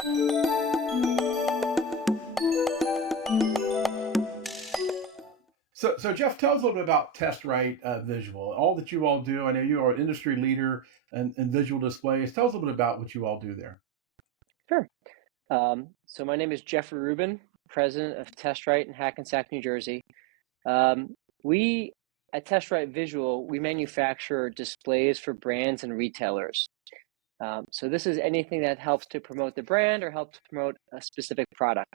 So Jeff, tell us a little bit about Testrite Visual, all that you all do. I know you are an industry leader in visual displays. Tell us a little bit about what you all do there. Sure. So my name is Jeffrey Rubin, president of Testrite in Hackensack, New Jersey. We at Testrite Visual, we manufacture displays for brands and retailers. So this is anything that helps to promote the brand or helps to promote a specific product.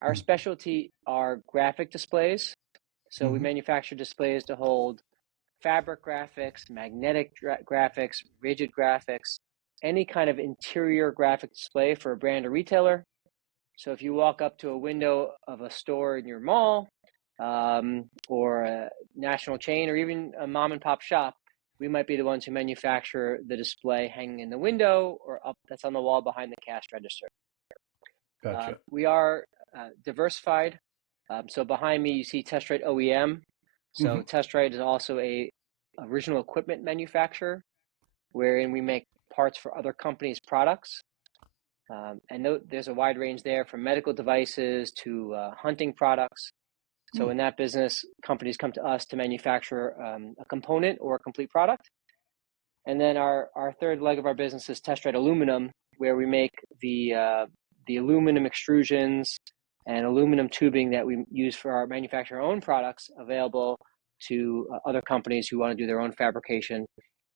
Our specialty are graphic displays. So we Mm-hmm. manufacture displays to hold fabric graphics, magnetic graphics, rigid graphics, any kind of interior graphic display for a brand or retailer. So if you walk up to a window of a store in your mall, or a national chain, or even a mom and pop shop, we might be the ones who manufacture the display hanging in the window or up that's on the wall behind the cash register. Gotcha. We are diversified. So behind me, you see Testrite OEM. So Mm-hmm. Testrite is also a original equipment manufacturer, wherein we make parts for other companies' products. And there's a wide range there from medical devices to hunting products. So in that business, companies come to us to manufacture a component or a complete product. And then our third leg of our business is Testrite Aluminum, where we make the aluminum extrusions and aluminum tubing that we use for our manufacturing our own products available to other companies who want to do their own fabrication,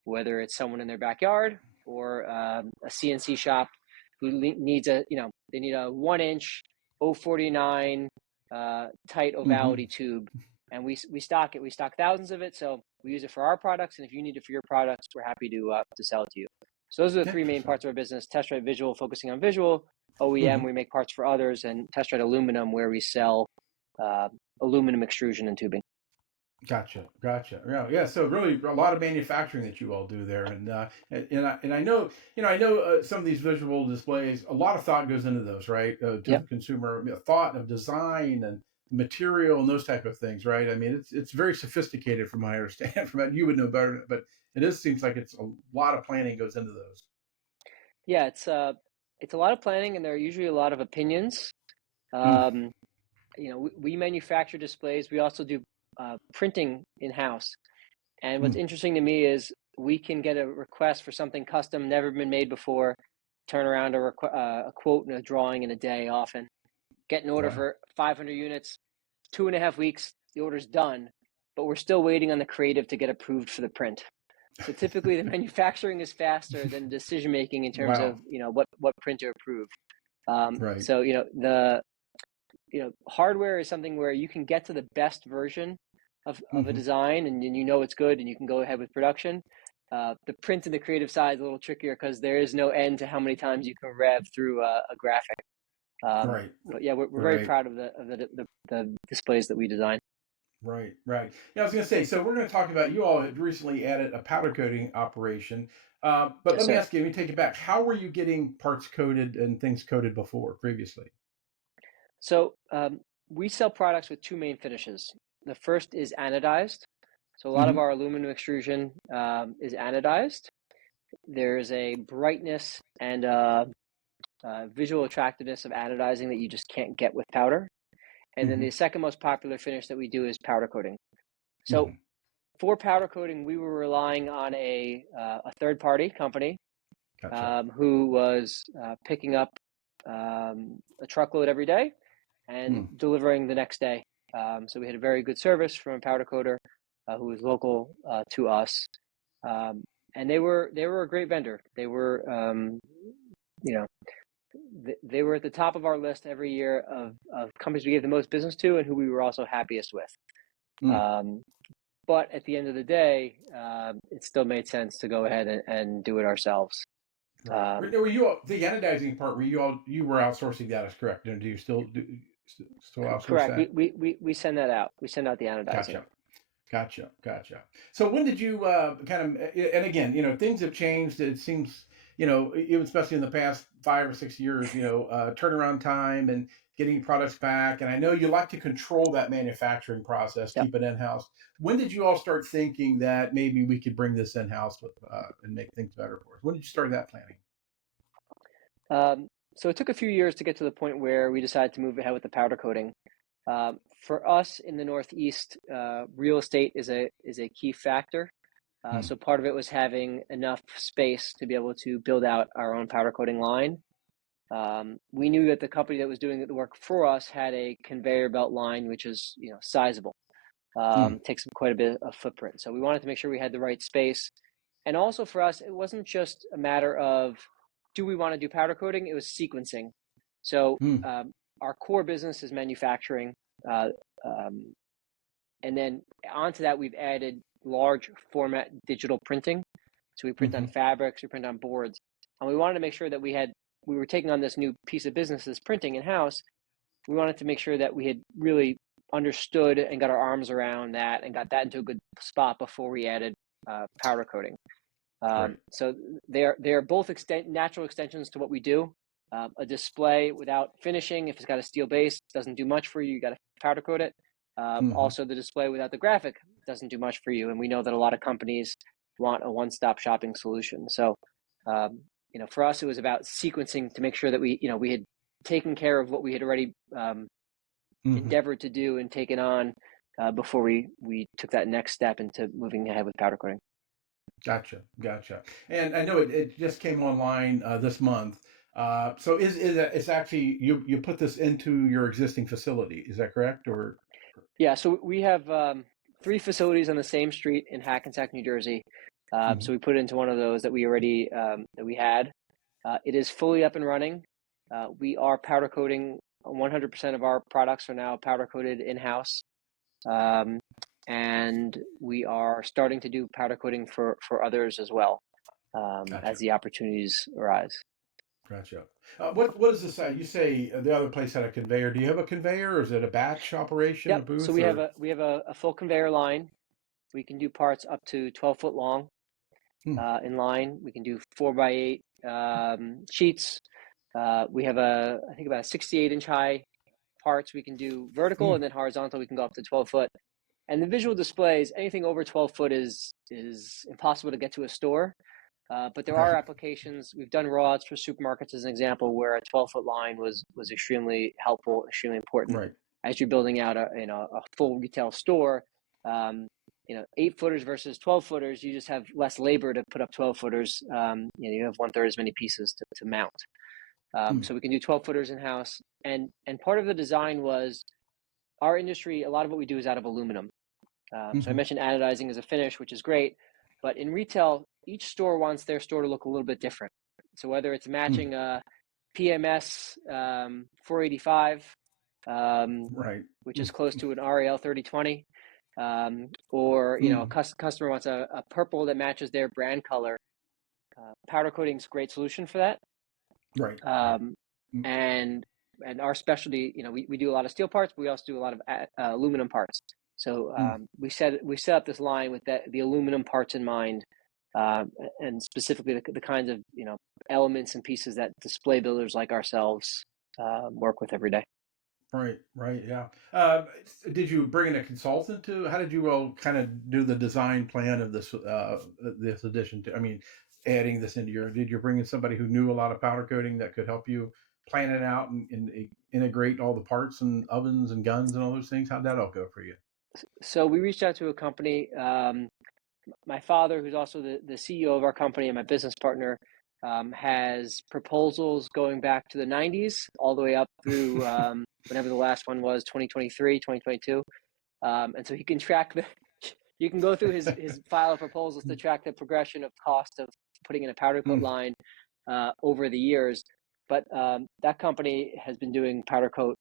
whether it's someone in their backyard or a CNC shop who needs they need a 1-inch 049 tight Mm-hmm. ovality tube, and we stock it. We stock thousands of it, so we use it for our products. And if you need it for your products, we're happy to sell it to you. So those are the three main Interesting. parts of our business: Testrite Visual, focusing on visual; OEM, Mm-hmm. we make parts for others; and Testrite Aluminum, where we sell aluminum extrusion and tubing. Gotcha. Yeah, yeah. So really, a lot of manufacturing that you all do there, and I know, some of these visual displays, a lot of thought goes into those, right? To the Yep. consumer, thought of design and material and those type of things, right? I mean, it's very sophisticated from my understanding. From that, you would know better, but it is seems like it's a lot of planning goes into those. Yeah, it's a lot of planning, and there are usually a lot of opinions. Mm, Um, we manufacture displays. We also do printing in house. And what's mm, interesting to me is we can get a request for something custom, never been made before, turn around a quote and a drawing in a day often, get an order wow. for 500 units, 2.5 weeks, the order's done, but we're still waiting on the creative to get approved for the print. So typically the manufacturing is faster than decision making in terms of Wow. what print to approve. Right. So the hardware is something where you can get to the best version of a Mm-hmm. design, and you know it's good and you can go ahead with production. The print and the creative side is a little trickier because there is no end to how many times you can rev through a graphic. Right. But yeah, we're very Right. proud of the displays that we design. Right. Yeah, I was going to say. So we're going to talk about you all had recently added a powder coating operation, but Yes, let me sir. ask you. Let me take it back. How were you getting parts coated and things coated before previously? So we sell products with two main finishes. The first is anodized. So a lot of Mm-hmm. our aluminum extrusion is anodized. There's a brightness and visual attractiveness of anodizing that you just can't get with powder. And then Mm-hmm. the second most popular finish that we do is powder coating. Mm-hmm. So for powder coating, we were relying on a third party company Gotcha. who was picking up a truckload every day and Mm. delivering the next day. So we had a very good service from a powder coater who was local to us, um, and they were a great vendor. They were you know they were at the top of our list every year of companies we gave the most business to and who we were also happiest with. Mm. Um, but at the end of the day, it still made sense to go ahead and do it ourselves. Right. Um, Were you all, the anodizing part? You were outsourcing that? Is correct? And do you still outsource correct. We, that? we we we send that out. We send out the anodizing. Gotcha. Gotcha. So when did you kind of, and again, things have changed. It seems, even especially in the past 5 or 6 years, turnaround time and getting products back. And I know you like to control that manufacturing process, Yep. keep it in house. When did you all start thinking that maybe we could bring this in house and make things better for us? When did you start that planning? Um, So it took a few years to get to the point where we decided to move ahead with the powder coating. For us in the Northeast, real estate is a key factor. Hmm. So part of it was having enough space to be able to build out our own powder coating line. We knew that the company that was doing the work for us had a conveyor belt line, which is sizable, Hmm. takes up quite a bit of footprint. So we wanted to make sure we had the right space. And also for us, it wasn't just a matter of do we want to do powder coating? It was sequencing. So Hmm. our core business is manufacturing. Uh, um, and then onto that, we've added large format digital printing. So we print on Hmm. fabrics, we print on boards. And we wanted to make sure that we were taking on this new piece of business, this printing in house. We wanted to make sure that we had really understood and got our arms around that and got that into a good spot before we added powder coating. Great. So they're both natural extensions to what we do. A display without finishing, if it's got a steel base, doesn't do much for you. You got to powder coat it. Hmm. Also, the display without the graphic doesn't do much for you. And we know that a lot of companies want a one-stop shopping solution. So, for us, it was about sequencing to make sure that we had taken care of what we had already Hmm. endeavored to do and taken on before we took that next step into moving ahead with powder coating. Gotcha, gotcha. And I know it just came online this month. So it's actually you put this into your existing facility? Is that correct? Or Yeah, so we have three facilities on the same street in Hackensack, New Jersey. Mhm. So we put it into one of those that we already that we had. It is fully up and running. We are powder coating. 100% of our products are now powder coated in house, um, and we are starting to do powder coating for others as well as Gotcha, the opportunities arise. gotcha. What is this? You say the other place had a conveyor. Do you have a conveyor, or is it a batch operation, a Yep. So booth, we have or? a full conveyor line. We can do parts up to 12 foot long Hmm. in line. We can do 4x8 sheets. We have I think about a 68-inch high parts. We can do vertical, Hmm. and then horizontal. We can go up to 12 foot. And the visual displays, anything over 12 foot is impossible to get to a store. But there are Right, applications. We've done rods for supermarkets as an example, where a 12-foot line was extremely helpful, extremely important right. as you're building out a full retail store. 8 footers versus 12 footers, you just have less labor to put up 12 footers. You have one third as many pieces to mount. Hmm. So we can do 12 footers in house, and part of the design was our industry. A lot of what we do is out of aluminum. So I Hmm. mentioned anodizing as a finish, which is great, but in retail, each store wants their store to look a little bit different. So whether it's Hmm. matching a PMS 485, Right. which Hmm. is close to an RAL 3020, or a Hmm. customer wants a purple that matches their brand color. Powder coating is a great solution for that. Right. Right. Um, Hmm. and and our specialty, we do a lot of steel parts, but we also do a lot of aluminum parts. So Hmm. we set up this line with the aluminum parts in mind, and specifically the kinds of elements and pieces that display builders like ourselves work with every day. Right, right, yeah. Did you bring in a consultant to? How did you all kind of do the design plan of this addition to? I mean, adding this into your. Did you bring in somebody who knew a lot of powder coating that could help you plan it out and integrate all the parts and ovens and guns and all those things? How'd that all go for you? So we reached out to a company. My father, who's also the CEO of our company and my business partner, has proposals going back to the 90s all the way up through whenever the last one was, 2023, 2022. And so he can track you can go through his file of proposals to track the progression of cost of putting in a powder coat Mm, line over the years. But that company has been doing powder coat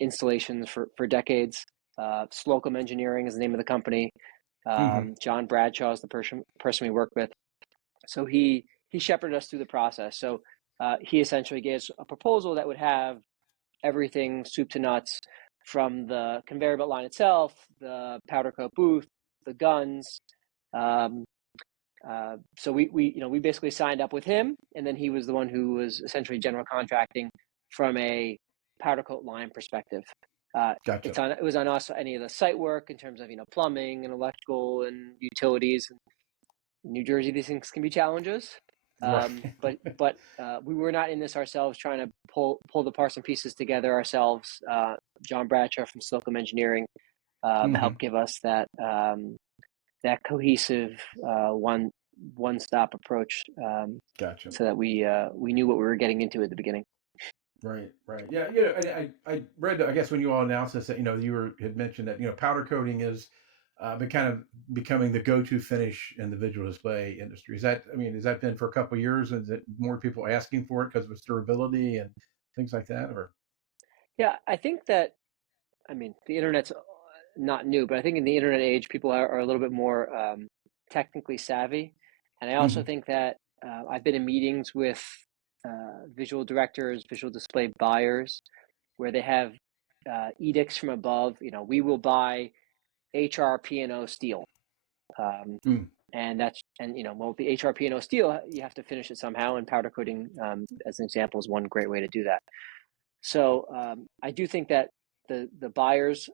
installations for decades. Slocum Engineering is the name of the company. mhm, John Bradshaw is the person we work with. So he shepherded us through the process. So he essentially gave us a proposal that would have everything soup to nuts, from the conveyor belt line itself, the powder coat booth, the guns. Um, so we basically signed up with him, and then he was the one who was essentially general contracting from a powder coat line perspective. gotcha. It was on us any of the site work in terms of plumbing and electrical and utilities. In New Jersey, these things can be challenges. Right. But we were not in this ourselves, trying to pull the parts and pieces together ourselves. John Bradshaw from Slocum Engineering Hmm. helped give us that cohesive one stop approach, Gotcha. so that we knew what we were getting into at the beginning. Right, right. Yeah, I read, I guess when you all announced this that, had mentioned that, powder coating is been kind of becoming the go-to finish in the visual display industry. Has that been for a couple of years? Is it more people asking for it because of its durability and things like that? Or, Yeah, I think that, the internet's not new, but I think in the internet age, people are a little bit more technically savvy. And I also hmm, think that I've been in meetings with visual directors, visual display buyers, where they have edicts from above. We will buy HRP&O steel. Um, mm, well, the HRP&O steel, you have to finish it somehow, and powder coating, as an example, is one great way to do that. So I do think that the buyers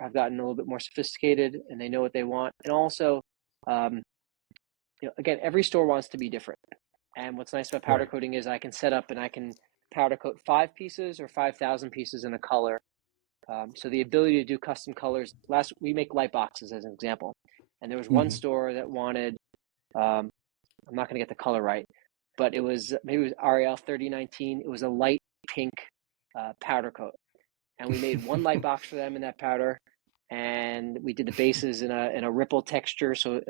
have gotten a little bit more sophisticated, and they know what they want. And also, um, again, every store wants to be different. And what's nice about powder right, coating is I can set up and I can powder coat 5 pieces or 5,000 pieces in a color. So the ability to do custom colors. We make light boxes as an example, and there was one hmm, store that wanted. Um, I'm not going to get the color right, but maybe it was RAL 3019. It was a light pink powder coat, and we made one light box for them in that powder, and we did the bases in a ripple texture, so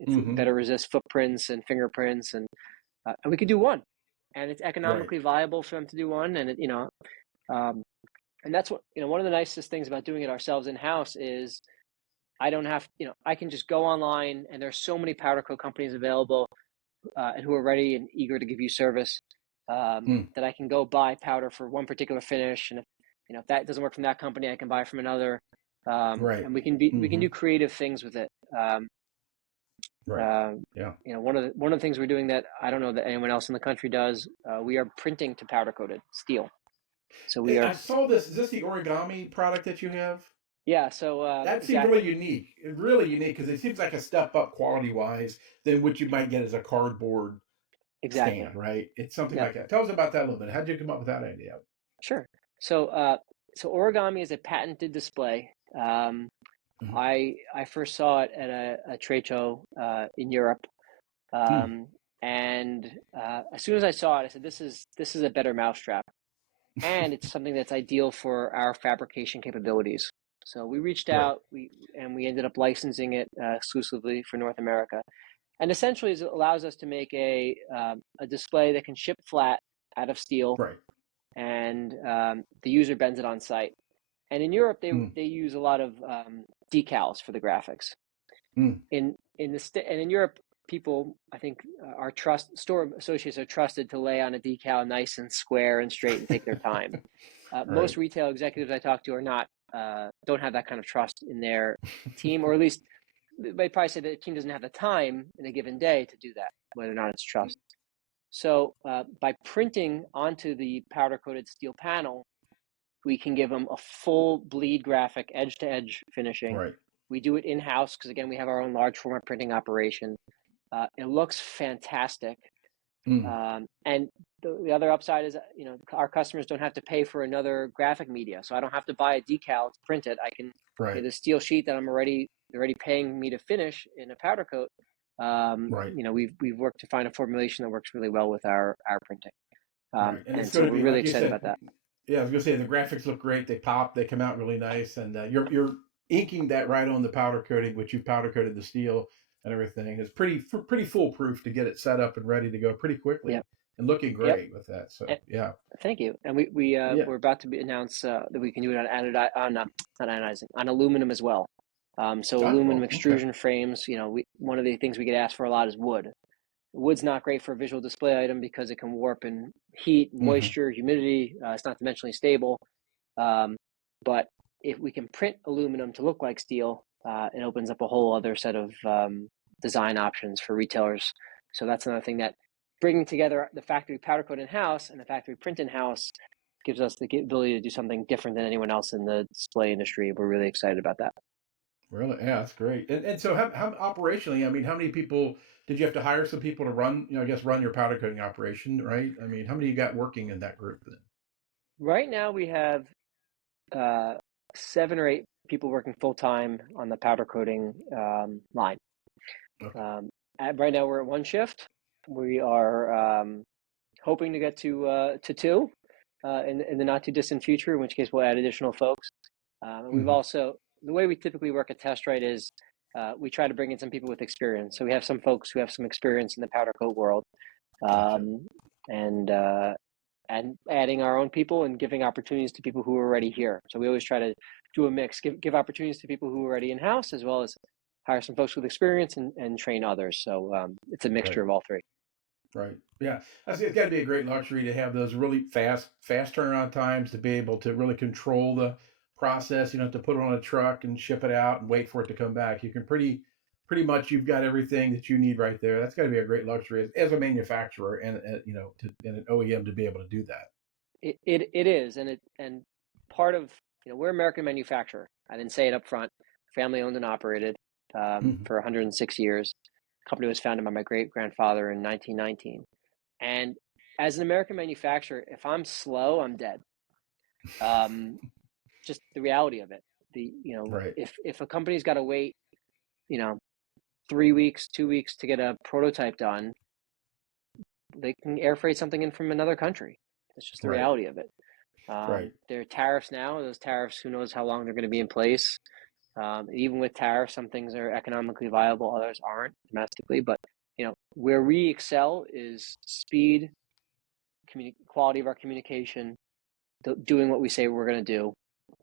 it's hmm, better resist footprints and fingerprints, and we could do one, and it's right, economically viable for them to do one, um, and that's what one of the nicest things about doing it ourselves in house is I don't have I can just go online, and there's so many powder coat companies available, and who are ready and eager to give you service, mm, that I can go buy powder for one particular finish, and if that doesn't work from that company, I can buy from another, right, and we can hmm, do creative things with it. right, Uh, yeah. one of the things we're doing that I don't know that anyone else in the country does. We are printing to powder coated steel, so we are I saw this. Is this the origami product that you have? yeah. So That seems exactly, really unique because it seems like a step up quality wise than what you might get as a cardboard exactly. stand, right? It's something Yep, like that. Tell us about that a little bit. How did you come up with that idea? sure. So origami is a patented display. Mhm. I first saw it at a trade show in Europe, Mm. um, and as soon as I saw it, I said, "This is a better mousetrap, and it's something that's ideal for our fabrication capabilities." So we reached Right, out, we ended up licensing it exclusively for North America, and essentially it allows us to make a display that can ship flat out of steel, right. and the user bends it on site. And in Europe, Mm. they use a lot of decals for the graphics. Mm. And in Europe, people, I think, store associates are trusted to lay on a decal nice and square and straight and take their time. Right, Most retail executives I talk to are not don't have that kind of trust in their team, or at least they probably say that the team doesn't have the time in a given day to do that, whether or not it's trust. So by printing onto the powder coated steel panel, we can give them a full bleed graphic, edge to edge finishing. right. We do it in house because, again, we have our own large format printing operation. It looks fantastic. Mm. And the other upside is, our customers don't have to pay for another graphic media. So I don't have to buy a decal to print it. I can, Right, the steel sheet that they're already paying me to finish in a powder coat. right, We've worked to find a formulation that works really well with our printing. right. And it's And so going to we're be really like you excited said. about that. Yeah, I was going to say the graphics look great. They pop. They come out really nice, and you're inking that right on the powder coating, which you powder coated the steel and everything. It's pretty foolproof to get it set up and ready to go pretty quickly Yep. and looking Yep. great with that. So yeah, Thank you. And yeah. we're about to announce that we can do it not anodizing, on aluminum as well. So aluminum Oh, okay. extrusion frames. One of the things we get asked for a lot is wood. Wood's not great for a visual display item because it can warp in heat, Hmm. moisture, humidity. It's not dimensionally stable. Um, but if we can print aluminum to look like steel, it opens up a whole other set of design options for retailers. So that's another thing that bringing together the factory powder coat in house and the factory print in house gives us the ability to do something different than anyone else in the display industry. We're really excited about that. Really? Yeah, that's great. And so how operationally, I mean, how many people did you have to hire some people to run, I guess run your powder coating operation, right? I mean, how many you got working in that group then? Right now, we have uh, 7 or 8 people working full time on the powder coating line. Okay. Um, right now, we're at one shift. We are hoping to get to two in the not too distant future, in which case we'll add additional folks. And we've Hmm. also, the way we typically work at Testrite is we try to bring in some people with experience. So we have some folks who have some experience in the powder coat world, Gotcha. um, and adding our own people and giving opportunities to people who are already here. So we always try to do a mix, give opportunities to people who are already in house, as well as hire some folks with experience and train others. So it's a mixture Right. of all three. Right. Yeah. It's got to be a great luxury to have those really fast turnaround times to be able to really control the process. You know, to put it on a truck and ship it out and wait for it to come back. You can pretty much you've got everything that you need right there. That's got to be a great luxury as a manufacturer and you know and an OEM to be able to do that. It is, and part of, we're American manufacturer. I didn't say it up front. Family owned and operated Hmm. for 106 years. The company was founded by my great grandfather in 1919. And as an American manufacturer, if I'm slow, I'm dead. Um, just the reality of it. Right. If a company's got to wait, you know, 3 weeks, 2 weeks to get a prototype done, they can air freight something in from another country. That's just the Right. reality of it. Right. There are tariffs now. Those tariffs, who knows how long they're going to be in place. Even with tariffs, some things are economically viable, others aren't domestically. But where we excel is speed, quality of our communication, doing what we say we're going to do.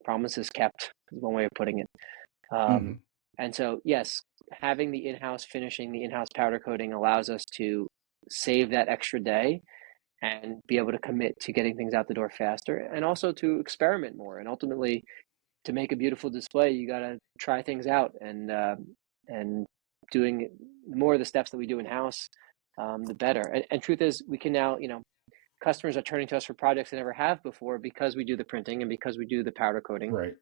Promises kept is one way of putting it. Um, Hmm. and so, yes, having the in-house finishing, the in-house powder coating allows us to save that extra day and be able to commit to getting things out the door faster, and also to experiment more. And ultimately, to make a beautiful display, you got to try things out, and doing more of the steps that we do in house, the better. And truth is, we can now, customers are turning to us for projects they never have before because we do the printing and because we do the powder coating. Right.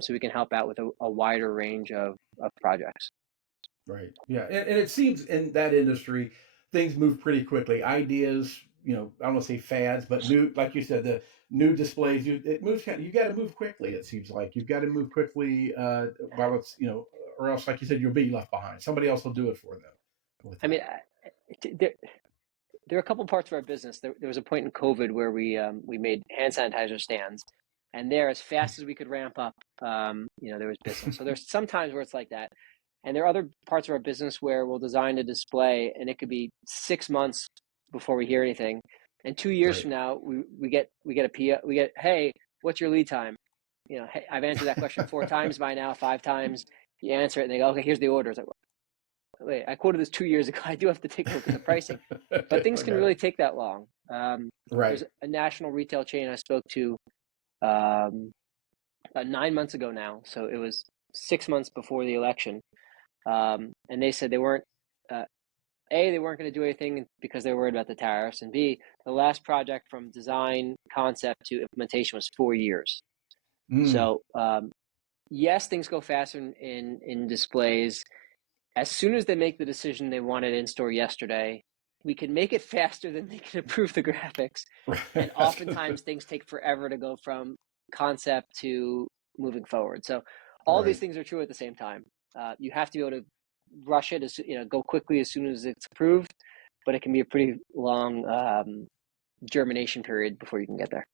So we can help out with a wider range of projects. Right. Yeah. And it seems in that industry, things move pretty quickly. Ideas, I don't want to say fads, but new, like you said, the new displays, it moves, you got to move quickly. It seems like you've got to move quickly, while it's, or else, like you said, you'll be left behind. Somebody else will do it for them with I mean, that. there are a couple parts of our business. There was a point in COVID where we made hand sanitizer stands, and there, as fast as we could ramp up, there was business. So there's some times where it's like that, and there are other parts of our business where we'll design a display, and it could be 6 months before we hear anything, and 2 years Right. from now, we get a PO, we get, hey, what's your lead time? Hey, I've answered that question 4 times by now, 5 times. You answer it, and they go, okay, here's the order. It's like, wait, I quoted this 2 years ago. I do have to take a look at the pricing, but things I can got really it. take that long. There's Right. a national retail chain I spoke to um, about 9 months ago now, so it was 6 months before the election, and they said they weren't. Uh, they weren't going to do anything because they were worried about the tariffs, and B, the last project from design concept to implementation was 4 years. Mm. So yes, things go faster in displays. As soon as they make the decision they want it in store yesterday, we can make it faster than they can approve the graphics. And oftentimes things take forever to go from concept to moving forward. So all these Right. things are true at the same time. You have to be able to rush it, go quickly as soon as it's approved, but it can be a pretty long germination period before you can get there.